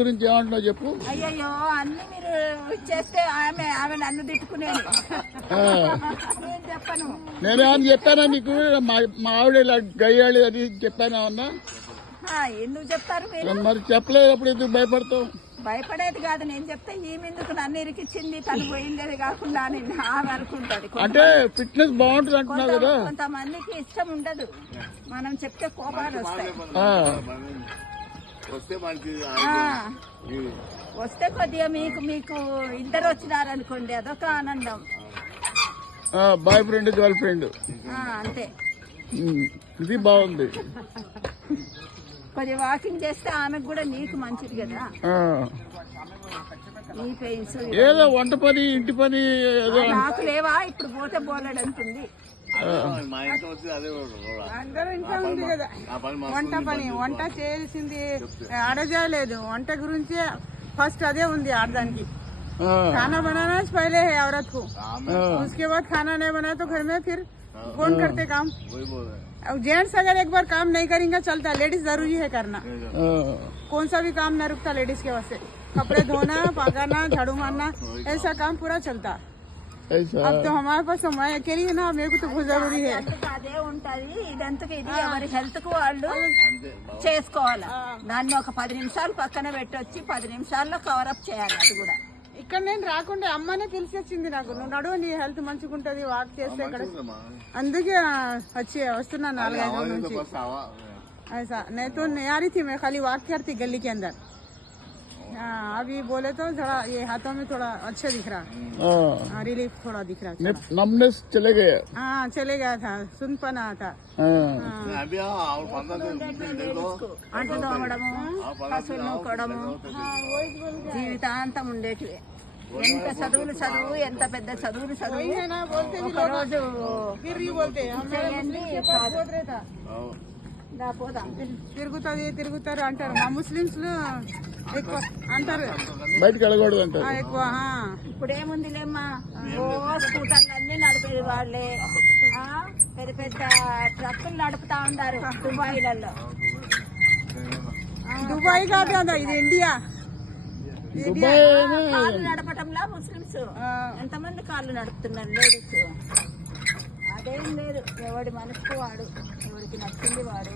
గురించి ఏమంటున్నావు చెప్పు. అయ్యయ్యో అన్ని మీరు చేస్తే ఆమె నన్ను తిట్టుకునేది. నేను చెప్పను. నేనేమన్నా చెప్పానా నీకు? మా ఆవిడ ఇలా గయ్యాలి అని చెప్పానా అన్నా? ఎందుకు చెప్తారు మీరు? మరి చెప్పలేదు, అప్పుడు ఎందుకు భయపడతావు? భయపడేది కాదు, నేను చెప్తే ఈమెందుకు నన్ను ఇరికిచ్చింది, తను పోయిందేది కాకుండా అని ఆమె అనుకుంటది. అంటే ఫిట్నెస్ బాగుంటుంది అంటున్నావు కదా. కొంతమందికి ఇష్టం ఉండదు, మనం చెప్తే కోపాలు వస్తాయి. వస్తే కొద్దిగా మీకు ఇద్దరు వచ్చినారనుకోండి, అదొక ఆనందం. బాయ్ ఫ్రెండ్ గర్ల్ ఫ్రెండ్ అంతే. ఇది బాగుంది. కొద్దిగా వాకింగ్ చేస్తే ఆమెకు కూడా నీకు మంచిది కదా. నీ పెయిన్స్ ఏదో వంట పని ఇంటి పని నాకు లేవా? ఇప్పుడు పోతే బోలెడు అంటుంది. అందరూ ఇంట్లో ఉంది కదా వంట పని. వంట చేసింది ఆడజేయలేదు, వంట గురించి ఫస్ట్ అదే ఉంది ఆడదానికి. खाना बनाना पहले है औरत को, उसके बाद खाना नहीं बनाया तो घर में फिर कौन करते काम? अब जेंट्स अगर एक बार काम नहीं करेंगे चलता, लेडीज जरूरी है करना। कौन सा भी काम न रुकता लेडीज के वास्ते, कपड़े धोना, पकाना, झाड़ू मारना, ऐसा काम पूरा चलता। अब तो हमारे पास मैं अकेली है ना, मेरे को तो बहुत जरूरी है। అదే ఉంటది. ఇదంతకు ఇది ఎవరి హెల్త్ కు వాళ్ళు చేసుకోవాలి. దాన్ని ఒక 10 నిమిషాలు పక్కన పెట్టొచ్చి 10 నిమిషాల్లో కవరప్ చేయాలి. అది కూడా ఇక్కడ నేను రాకుండా అమ్మనే పిలిచి వచ్చింది నాకు, నువ్వు నడువు, నీ హెల్త్ మంచిగా ఉంటది వాక్ చేస్తే ఇక్కడ. అందుకే వస్తున్నా 4-5 రోజుల నుంచి. ऐसा नहीं तो नहीं आ रही थी, मैं खाली वॉक करती गली के अंदर। अभी बोले तो थोड़ा ये हाथों में थोड़ा अच्छा दिख रहा, रिलीफ थोड़ा दिख रहा। नमनेस चले गए? हाँ चले गया था, सुनपना था। అంటు తోమడము, పశువులు నూకడము జీవితాంతం ఉండేటివే. ఎంత చదువులు చదువు, ఎంత పెద్ద చదువులు చదువు, ఒకరోజు తిరుగుతారు అంటారు. మా ముస్లింస్ ఎక్కువ అంటారు, బయటకు వెళ్ళకూడదు అంటారు ఎక్కువ. ఇప్పుడేముందిలేమ్మా, స్కూటర్లు అన్ని నడిపేది వాళ్ళే. పెద్ద పెద్ద ట్రక్కులు నడుపుతా ఉంటారు దుబాయ్లలో. దుబాయ్ కాదు కదా, ఇది ఇండియా. కార్లు నడపటంలా ముస్లిమ్స్ ఎంతమంది కార్లు నడుపుతున్నారు లేడీస్. అదేం లేదు, ఎవడి మనసుకు వాడు, ఎవరికి నచ్చింది వాడు.